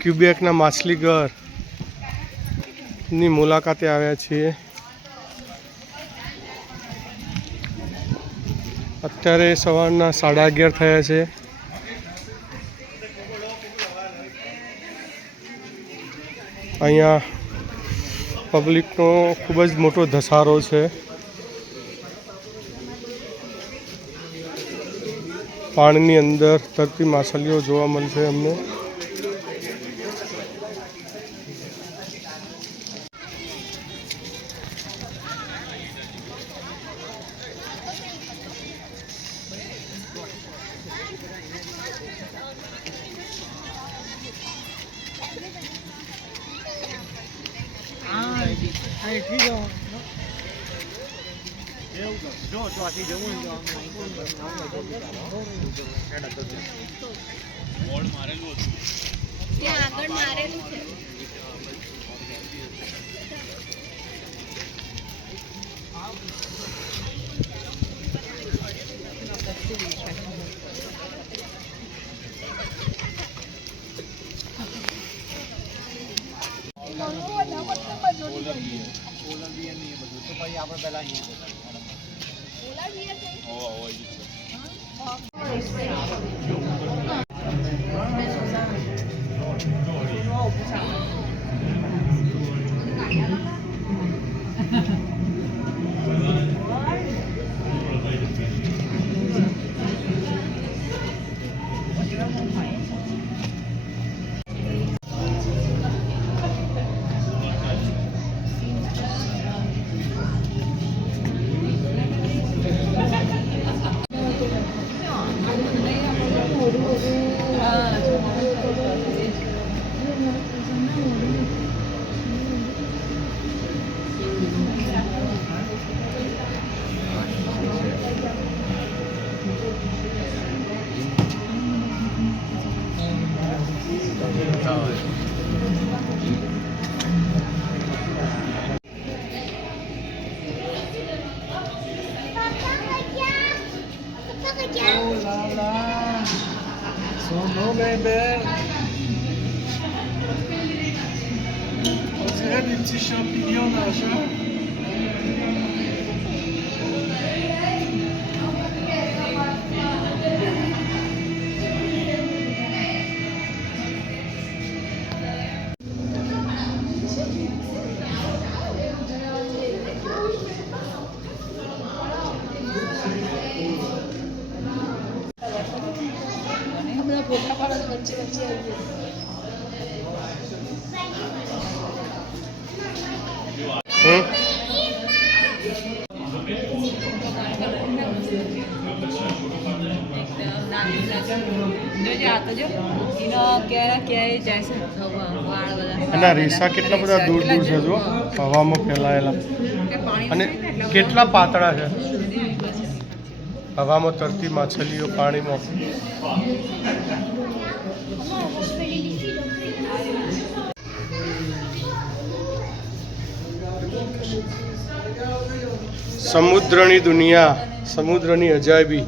ક્યુબેકના માછલીઘરની મુલાકાતે આવ્યા છીએ। અત્યારે સવારના 11:30 થયા છે। અહીંયા પબ્લિકનો ખૂબ જ મોટો ધસારો છે। પાણીની અંદર તરતી માછલીઓ જોવા મળશે અમને। On dirait des petits champignons dans le champ. એના રેસા કેટલા બધા દૂર દૂર છે જો હવામાં ફેલાયેલા અને કેટલા પાતળા છે હવામાં તરતી માછલીઓ પાણીમાં સમુદ્રની દુનિયા સમુદ્રની અજાયબી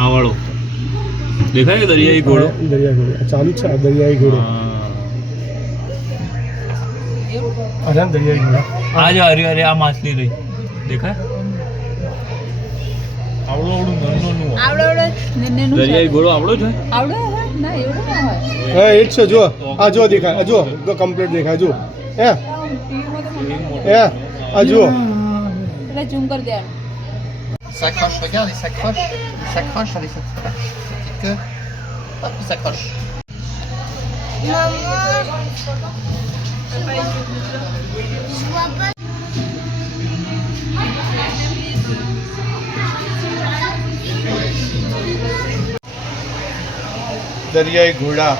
આ વાળો દેખાય દરિયાઈ ઘોડો ચાલુ છે દરિયાઈ ઘોડો અરે દરિયાઈ ઘોડો આ જો અરે અરે આ માછલી રહી દેખાય આવડો દરિયાઈ ઘોડો આવડો છે હા એ જ છે જો આ જો દેખાય આ જો કમ્પ્લીટ દેખાય જો આ જો ઝૂમ કરી દે s'accroche, regarde, il s'accroche, avec cette petite queue. Hop, il s'accroche. દરિયાઈ ઘોડા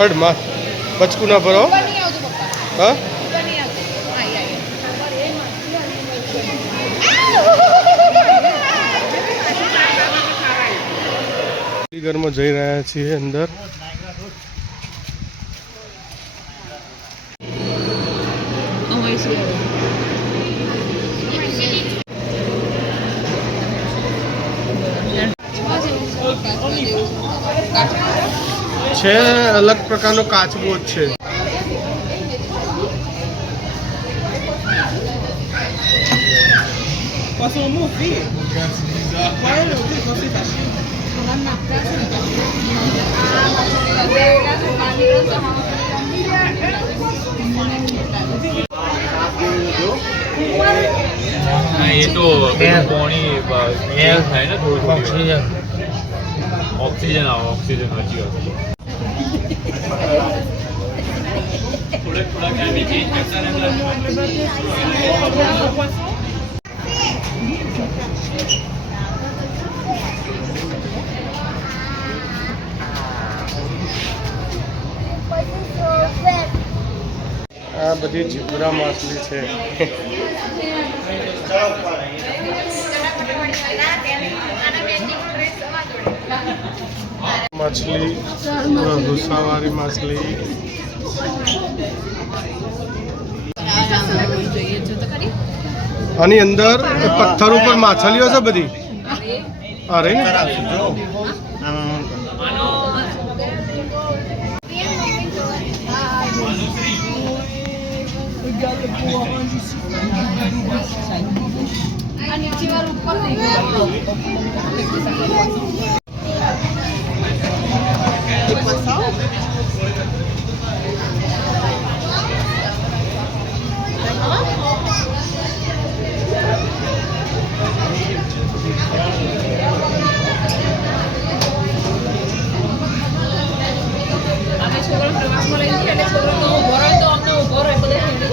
અડમાં બચકું ના ભરો ઉપર નહીં આવતું પપ્પા હા ઉપર નહીં આવતું ઘરમાં જઈ રહ્યા છીએ અંદર છે અલગ પ્રકારનો કાચબો જ છે Passou um filho. Vai, meu Deus, não sei fazer. એ તો પાણી થાય ને થોડું ઓક્સિજન આવે ઓક્સિજન સાચી વાત થોડાક ટાઈમે ચેન્જ કરતા આ બધી ઝીબ્રા માછલી છે માછલી ભૂસાવાળી માછલી આની અંદર પથ્થર ઉપર માછલીઓ છે બધી અરે નીચે વાર ઉપર નહીં પ્રવાસમાં લઈ જઈએ એટલે છોકરો ઉભો રહે તો અમને ઉભો રહે બધા હિન્દી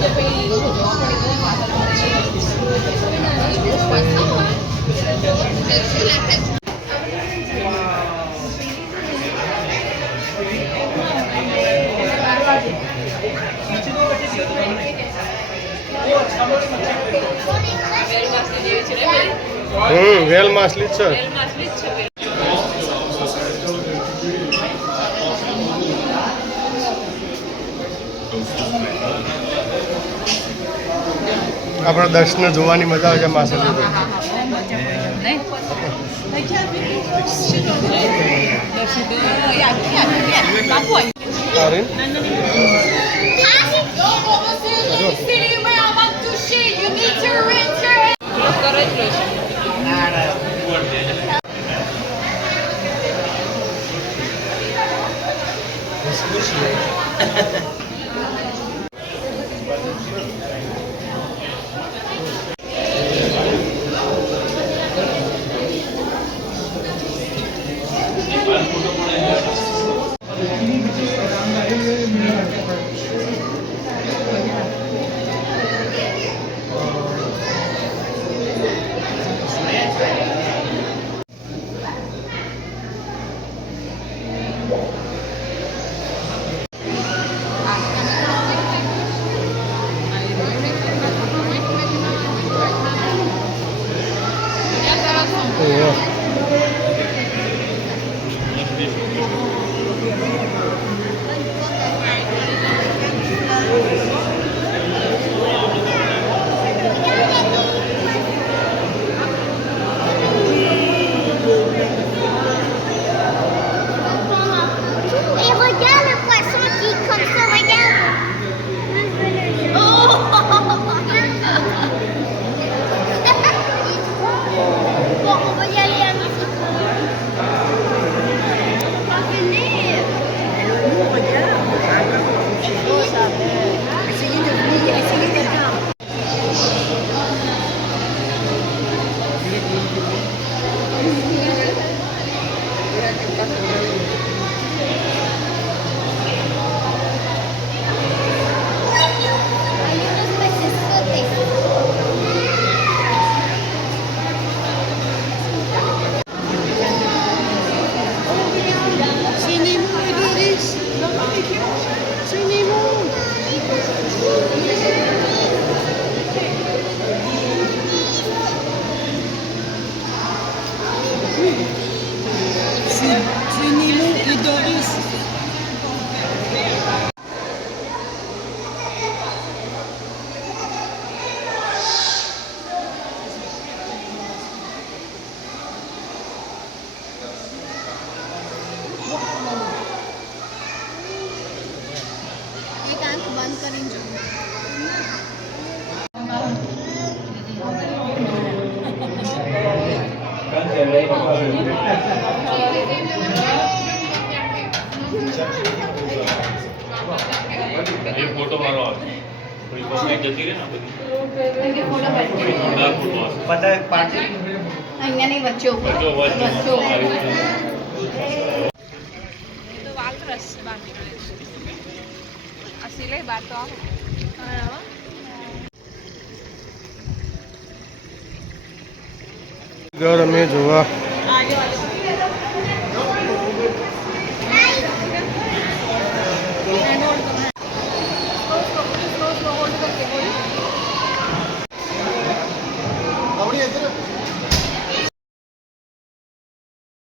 વેલ માછલી છે આપણા દર્શન જોવાની મજા આવે છે માછલી અરે એ ફોટો મારો આવે થોડી કોમેન્ટ જતી રહે ને આ બધી જોરદાર ફોટો આવશે અહીંયાની વચ્ચે ઉપર જો વચ્ચે વચ્ચે ઉપર. તો વાલરસ બાર નીકળે છે આ સિલાઈ બાર તો આવે ઘર અમે જોવા